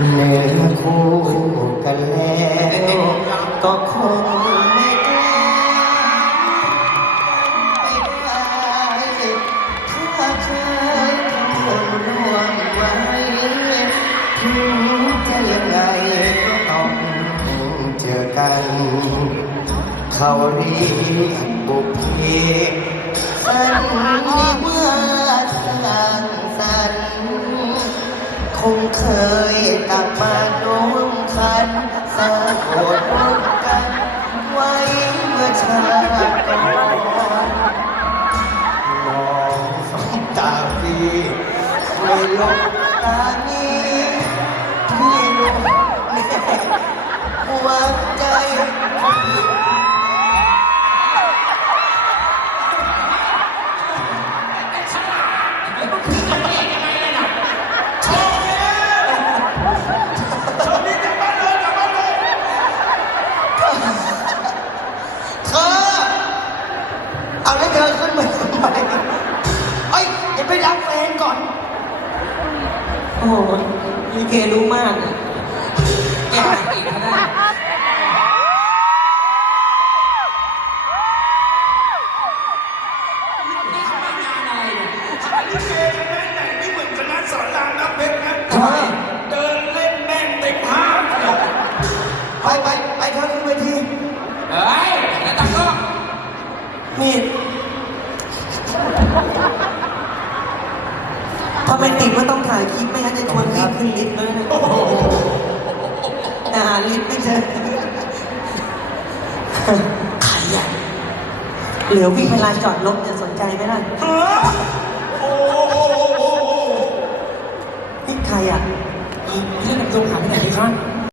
เนื้อคู่กันแล้วก็คงไม่กล้าไปได้ถ้าเคยทนร่วงไว้ถึงจะยังไงก็ต้องเจอกัน เขาเรียกบุพเพ คงเคยตักมาโน้มคันสร้างโกรธร่วมกัน ไว้เมื่อชาติก่อนมองสองตาพี่ไม่ลงตานี้พี่ลง ไปรับแฟนก่อน โอ้โหลิเกรู้มากอะแกหาอีกก็ได้นี่เขามางานอะไรเนี่ยลิเกคณะไหนไม่เหมือนคณะสอนรามน้ำเพชรนะทำไม เดินเล่นแม่งเต็มห้างไปไปไปเธอขึ้นเวที เฮ้ยแล้วตากล้องนี่ ทำไมติดว่าต้องถ่ายคลิปไม่งั้นจะชวนพี่ขึ้นลิฟต์เลยนะแต่หาลิฟต์ไม่เจอใครอะเหลือวิ่งเวลานจอดรถจะสนใจไหมล่ะฮะโอ้โหนี่ใครอะเออเรื่องกับตรงหาไปไหนดีครับ